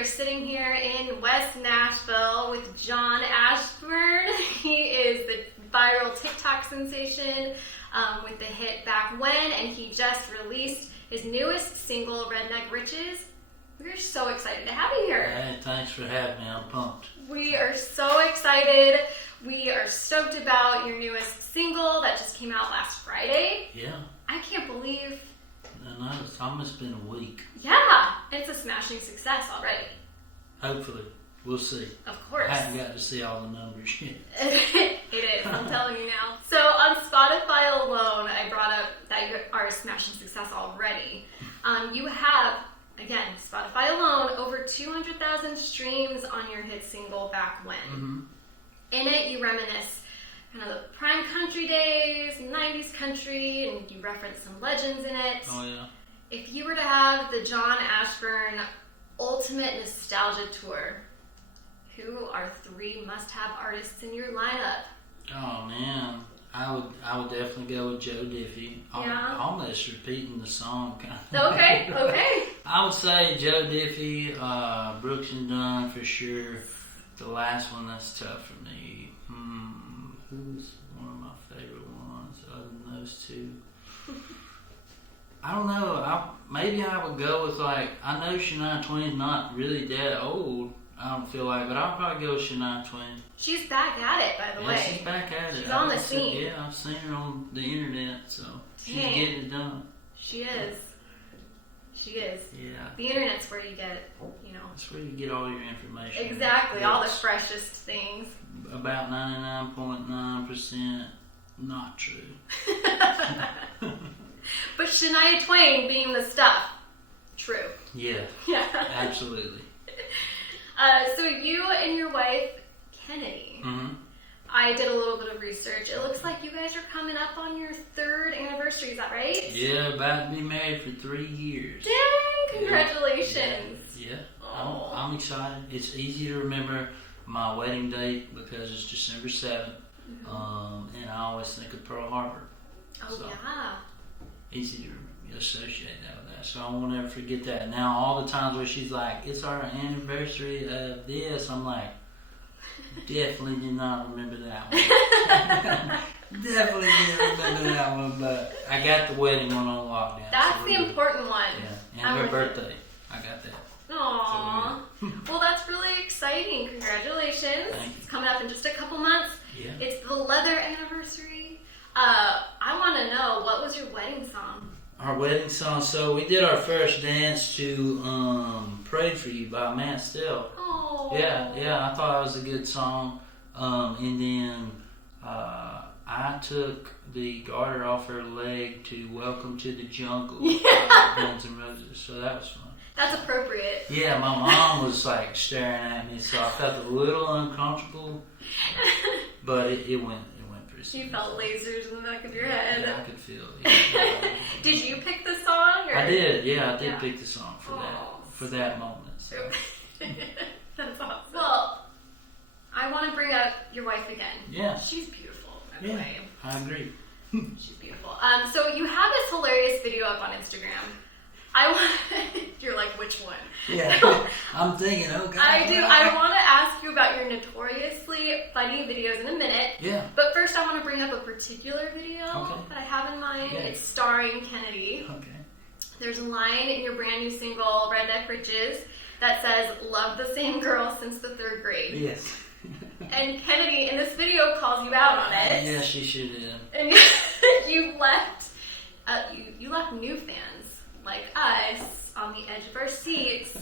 are sitting here in West Nashville with John Ashburn. He is the viral TikTok sensation with the hit Back When, and he just released his newest single, Redneck Riches. We're so excited to have you here. Hey, thanks for having me. I'm pumped. We are so excited. We are stoked about your newest single that just came out last Friday. Yeah. I can't believe... No, it's almost been a week. Yeah, it's a smashing success already. Hopefully. We'll see. Of course. I haven't got to see all the numbers yet. It is, I'm telling you now. So on Spotify alone, I brought up that you are a smashing success already. You have, again, Spotify alone, over 200,000 streams on your hit single, Back When. Mm-hmm. In it, you reminisce kind of the prime country days, 90s country, and you reference some legends in it. Oh, yeah. If you were to have the John Ashburn Ultimate Nostalgia Tour, who are 3 must-have artists in your lineup? Oh, man. I would definitely go with Joe Diffie. Yeah. Almost repeating the song kind of. Okay. I would say Joe Diffie, Brooks and Dunn for sure. The last one, that's tough for me. Who's one of my favorite ones other than those two? I don't know. Maybe I would go with I know Shania Twain's not really that old, I don't feel like, but I'll probably go with Shania Twain. She's back at it, by the way. Yeah, she's back at it. She's on the scene. Yeah, I've seen her on the internet, so she's Dang. getting it done. She is. Yeah. The internet's where you get, That's where you get all your information. Exactly, all the freshest things. About 99.9% not true. But Shania Twain being the stuff, true. Yeah. Yeah. Absolutely. So you and your wife, Kennedy, I did a little bit of research. It looks like you guys are coming up on your 3rd anniversary, is that right? Yeah, about to be married for 3 years. Dang, congratulations. Yeah. Oh. I'm excited. It's easy to remember my wedding date because it's December 7th. And I always think of Pearl Harbor. Oh, so, yeah. Easy to associate that with that. So I won't ever forget that. Now, all the times where she's like, it's our anniversary of this, I'm like, definitely did not remember that one. Definitely didn't remember that one, but I got the wedding one on lockdown. That's so the important one. Yeah, and her birthday. I got that. Aww. Well, that's really exciting. Congratulations. Thank you. It's coming up in just a couple months. Yeah. It's the leather anniversary. I want to know, what was your wedding song? Our wedding song, so we did our first dance to Pray For You by Matt Still. Oh. Yeah, I thought it was a good song. And then I took the garter off her leg to Welcome to the Jungle by Guns N' Roses, so that was fun. That's appropriate. Yeah, my mom was staring at me, so I felt a little uncomfortable, but it went pretty smooth. You felt lasers in the back of your head. Yeah, I could feel it. Did you pick the song? Or? I did, I did pick the song for that moment. So. That's awesome. Well, I want to bring up your wife again. Yeah. She's beautiful, by the way. I agree. She's beautiful. So you have this hilarious video up on Instagram. You're like, which one? Yeah, I'm thinking, oh God. I want to ask you about your notoriously funny videos in a minute. Yeah. But first I want to bring up a particular video that I have in mind. Yeah. It's starring Kennedy. Okay. There's a line in your brand new single, Redneck Riches, that says, "Love the same girl since the 3rd grade." Yes. And Kennedy in this video calls you out on it. Yeah, she sure did. And you left new fans like us on the edge of our seats.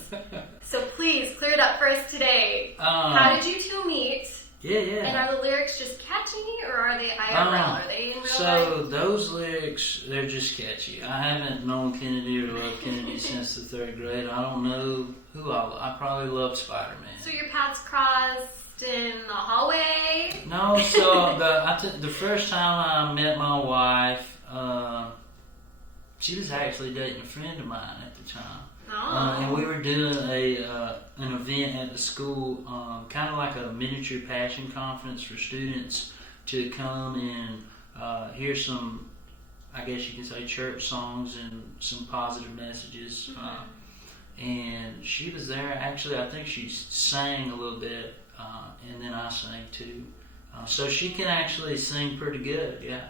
So please clear it up for us today. How did you two meet? Yeah. And are the lyrics just catchy, or are they IRL? Are they in real life? So those lyrics, they're just catchy. I haven't known Kennedy or loved Kennedy since the 3rd grade. I don't know who I probably loved Spider-Man. So your paths crossed in the hallway? No, so the first time I met my wife, she was actually dating a friend of mine at the time. And we were doing an event at the school, kind of like a miniature passion conference for students to come and hear some, I guess you can say, church songs and some positive messages. and she was there. Actually, I think she sang a little bit, and then I sang too. So she can actually sing pretty good. Yeah.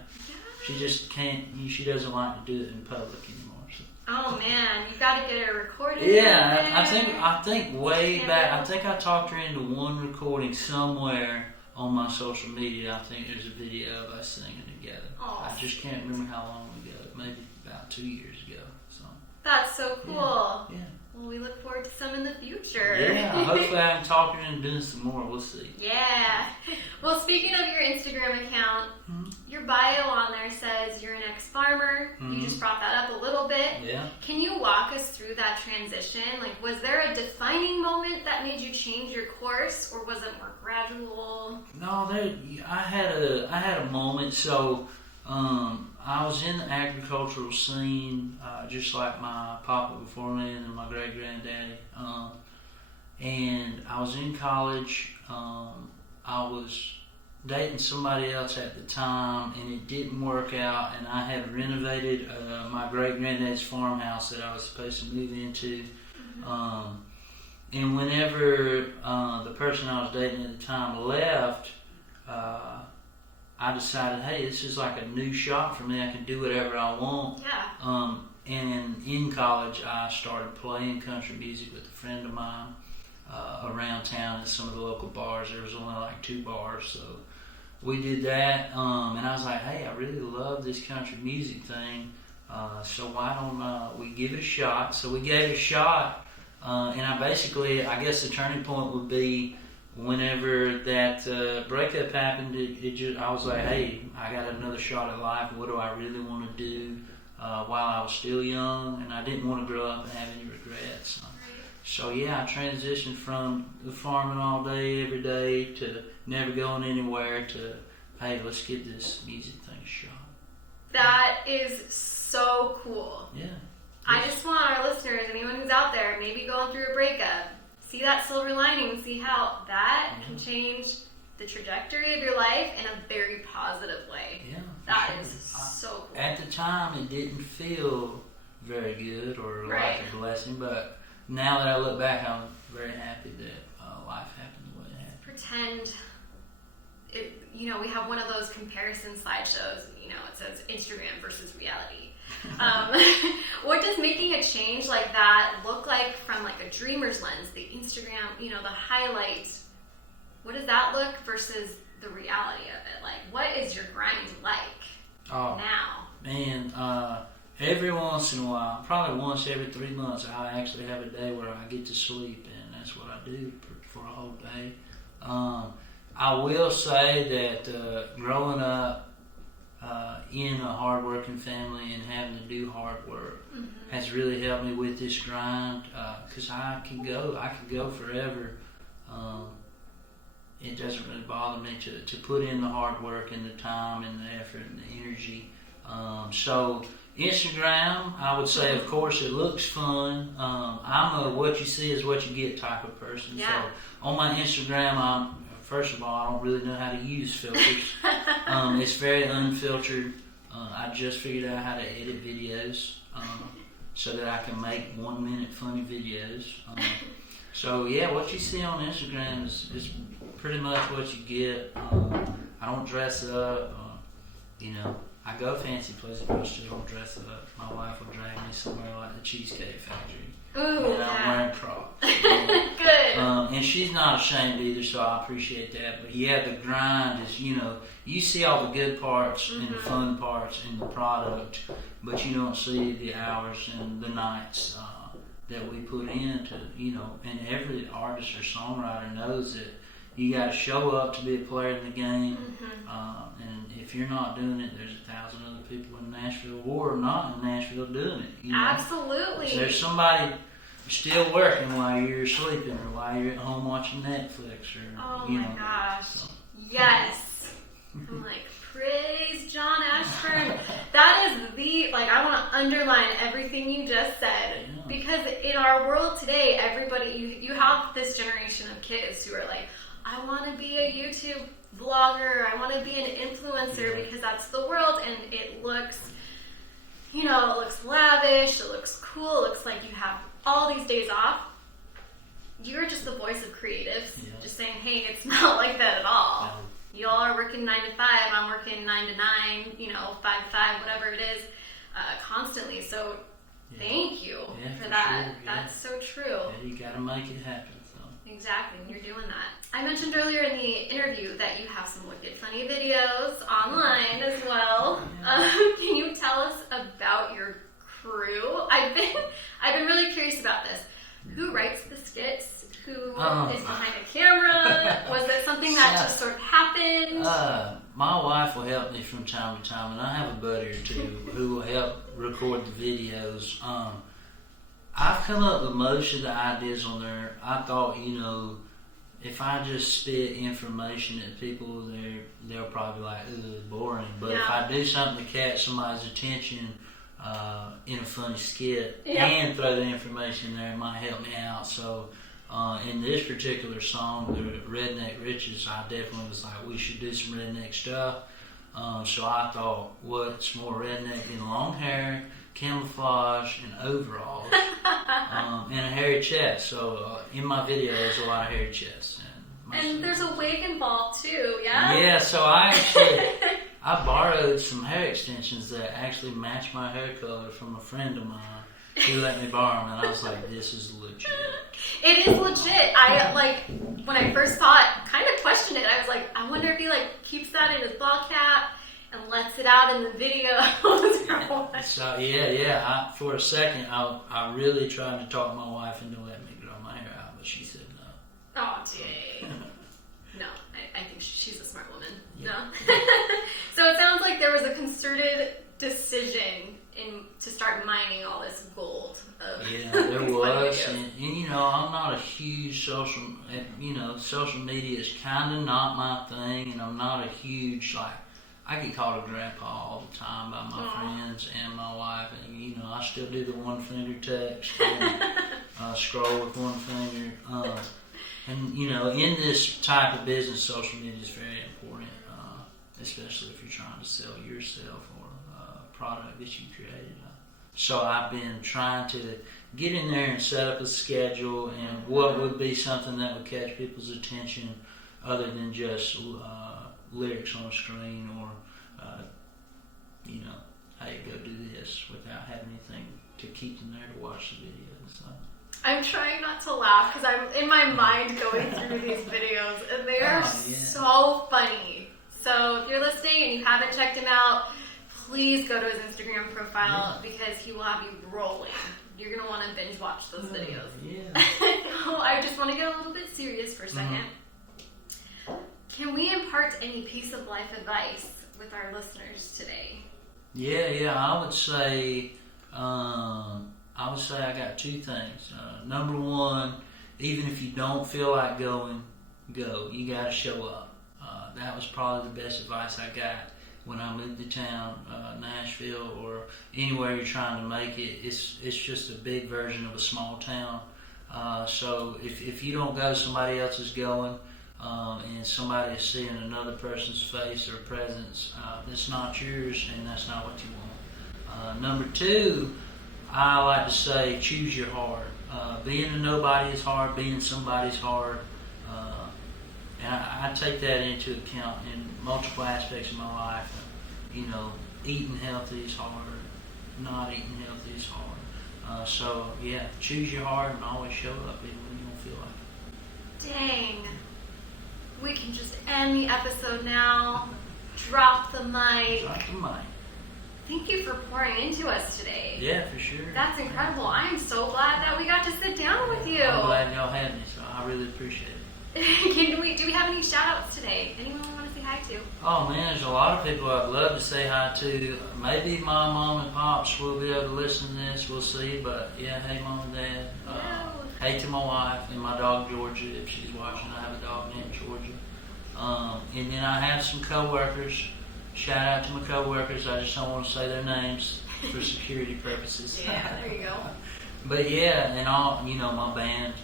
She just can't. She doesn't like to do it in public anymore. So. Oh man, you got to get her recorded. Yeah, I think way back. I think I talked her into one recording somewhere on my social media. I think there's a video of us singing together. Oh. I just can't remember how long ago. Maybe about 2 years ago. So. That's so cool. Yeah. Well, we look forward to some in the future. Yeah, hopefully I can talk her into doing some more. We'll see. Yeah. Well, speaking of your Instagram account, your bio on there says you're an ex-farmer. You just brought that up a little bit. Yeah. Can you walk us through that transition? Like, was there a defining moment that made you change your course, or was it more gradual? No, I had a moment. So, I was in the agricultural scene, just like my papa before me and my great granddaddy. And I was in college. I was dating somebody else at the time, and it didn't work out. And I had renovated my great granddad's farmhouse that I was supposed to move into. And whenever the person I was dating at the time left, I decided, hey, this is like a new shot for me. I can do whatever I want. Yeah. And in college, I started playing country music with a friend of mine around town at some of the local bars. There was only like 2 bars, so we did that. And I was like, hey, I really love this country music thing, so why don't we give it a shot? So we gave it a shot, and I guess the turning point would be whenever that breakup happened. I was like, hey, I got another shot at life. What do I really want to do while I was still young? And I didn't want to grow up and have any regrets. So yeah, I transitioned from the farming all day, every day, to never going anywhere, to, hey, let's give this music thing a shot. That is so cool. Yeah. I just want our listeners, anyone who's out there, maybe going through a breakup, see that silver lining and see how that can change the trajectory of your life in a very positive way. Yeah. That is so cool. At the time, it didn't feel very good or like a blessing, but now that I look back, I'm very happy that life happened the way it happened. Pretend, we have one of those comparison slideshows, it says Instagram versus reality. What does making a change like that look like from like a dreamer's lens? The Instagram, the highlights. What does that look versus the reality of it? Like, what is your grind like now? Man, every once in a while, probably once every 3 months, I actually have a day where I get to sleep, and that's what I do for a whole day. I will say that growing up in a hard-working family and having to do hard work has really helped me with this grind, because I could go forever. It doesn't really bother me to put in the hard work and the time and the effort and the energy. So Instagram, I would say, of course, it looks fun. I'm a what you see is what you get type of person. Yeah. So on my Instagram, first of all, I don't really know how to use filters. It's very unfiltered. I just figured out how to edit videos so that I can make 1 minute funny videos. So yeah, what you see on Instagram is pretty much what you get. I don't dress up. I go fancy places, but I still don't dress up. My wife will drag me somewhere like the Cheesecake Factory. Ooh, and I'm wearing Crocs. Good. And she's not ashamed either, so I appreciate that. But yeah, the grind is, you see all the good parts and the fun parts in the product, but you don't see the hours and the nights that we put into, and every artist or songwriter knows that you got to show up to be a player in the game. And if you're not doing it, there's 1,000 other people in Nashville or not in Nashville doing it. Absolutely. So there's somebody still working while you're sleeping or while you're at home watching Netflix or my gosh. So. Yes. I'm like, praise John Ashburn. That is I want to underline everything you just said, because in our world today, everybody, you have this generation of kids who are like, I want to be a YouTube vlogger, I want to be an influencer because that's the world, and it looks, it looks lavish, it looks cool, it looks like you have all these days off, you're just the voice of creatives, just saying, hey, it's not like that at all. Y'all are working 9 to 5, I'm working 9 to 9, 5 to 5, whatever it is, constantly. So thank you for that. Sure, That's so true. Yeah, you got to make it happen. So. Exactly, and you're doing that. I mentioned earlier in the interview that you have some wicked funny videos online as well. Can you tell us about your crew? I've been really curious about this. Who writes the skits? Who is behind the camera? Was it something that just sort of happened? My wife will help me from time to time, and I have a buddy or two who will help record the videos. I've come up with most of the ideas on there. I thought, if I just spit information at people, they'll probably like, ugh, boring. But if I do something to catch somebody's attention in a funny skit and throw the information there, it might help me out. So in this particular song, the Redneck Riches, I definitely was like, we should do some redneck stuff. So I thought, what's more redneck than long hair, camouflage, and overalls, and a hairy chest. So in my video, there's a lot of hairy chests. And there's a wig involved too, yeah? Yeah, so I borrowed some hair extensions that actually match my hair color from a friend of mine who let me borrow them, and I was like, this is legit. It is legit. When I first saw it, kind of questioned it. I was like, I wonder if he keeps that in his ball cap and lets it out in the video. So for a second, I really tried to talk my wife into letting me grow my hair out, but she said no. Oh, dang. No, I think she's a smart woman. Yeah. No. So it sounds like there was a concerted decision to start mining all this gold. There was, and I'm not a huge social media is kind of not my thing, and I'm not a huge I get called a grandpa all the time by my friends and my wife, and I still do the one finger text and scroll with one finger. And in this type of business, social media is very important, especially if you're trying to sell yourself or a product that you created. So I've been trying to get in there and set up a schedule and what would be something that would catch people's attention other than just lyrics on a screen or, hey, go do this without having anything to keep them there to watch the video. So. I'm trying not to laugh because I'm in my mind going through these videos and they are so funny. So if you're listening and you haven't checked him out, please go to his Instagram profile because he will have you rolling. You're going to want to binge watch those videos. I just want to get a little bit serious for a second. Can we impart any piece of life advice with our listeners today? I would say I got two things. Number one, even if you don't feel like going, go. You got to show up. That was probably the best advice I got when I moved to town, Nashville or anywhere you're trying to make it. It's just a big version of a small town. So if you don't go, somebody else is going. And somebody is seeing another person's face or presence that's not yours, and that's not what you want. Number two, I like to say choose your hard. Being a nobody is hard, being somebody's hard. And I take that into account in multiple aspects of my life. Eating healthy is hard, not eating healthy is hard. Choose your hard and always show up even when you don't feel like it. Dang. We can just end the episode now. Drop the mic. Thank you for pouring into us today. Yeah, for sure. That's incredible. I am so glad that we got to sit down with you. I'm glad y'all had me, so I really appreciate it. Do we have any shout outs today? Anyone we want to say hi to? Oh man, there's a lot of people I'd love to say hi to. Maybe my mom and pops will be able to listen to this. We'll see. But yeah, hey mom and dad. Hey to my wife and my dog Georgia if she's watching. I have a dog named Georgia. And then I have some coworkers. Shout out to my coworkers. I just don't want to say their names for security purposes. Yeah, there you go. But yeah, and all my band.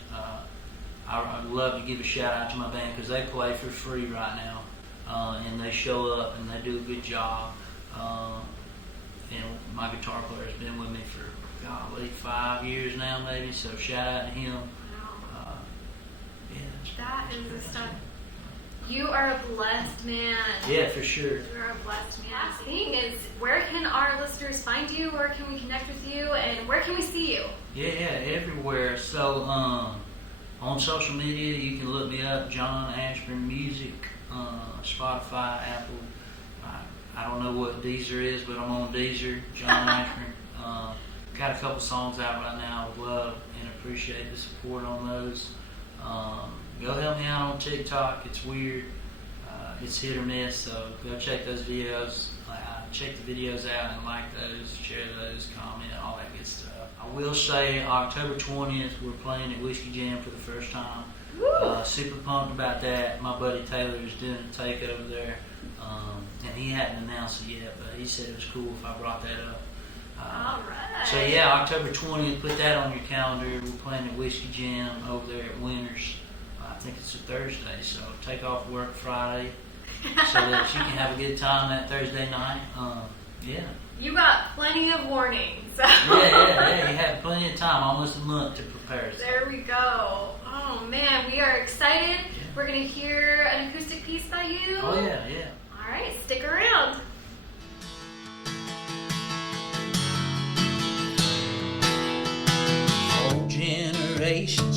I'd love to give a shout out to my band because they play for free right now, and they show up and they do a good job. and my guitar player has been with me for golly 5 years now, maybe. So shout out to him. Yeah, That is the stuff. You are a blessed man. Yeah, for sure. You are a blessed man. The thing is, where can our listeners find you? Where can we connect with you? And where can we see you? Yeah, everywhere. So on social media, you can look me up, John Ashburn Music, Spotify, Apple. I don't know what Deezer is, but I'm on Deezer, John Ashburn. Got a couple songs out right now. I would love and appreciate the support on those. Go help me out on TikTok. It's weird. It's hit or miss, so go check those videos. Check the videos out and like those, share those, comment, all that good stuff. I will say October 20th, we're playing at Whiskey Jam for the first time. Super pumped about that. My buddy Taylor is doing a takeover there. And he hadn't announced it yet, but he said it was cool if I brought that up. Alright. So yeah, October 20th, put that on your calendar. We're playing at Whiskey Jam over there at Winters. I think it's a Thursday, so take off work Friday so that you can have a good time that Thursday night. Yeah. You got plenty of warning. So. Yeah, you have plenty of time, almost a month to prepare. So. There we go. Oh man, we are excited. Yeah. We're going to hear an acoustic piece by you. Oh yeah. Alright, stick around. Generations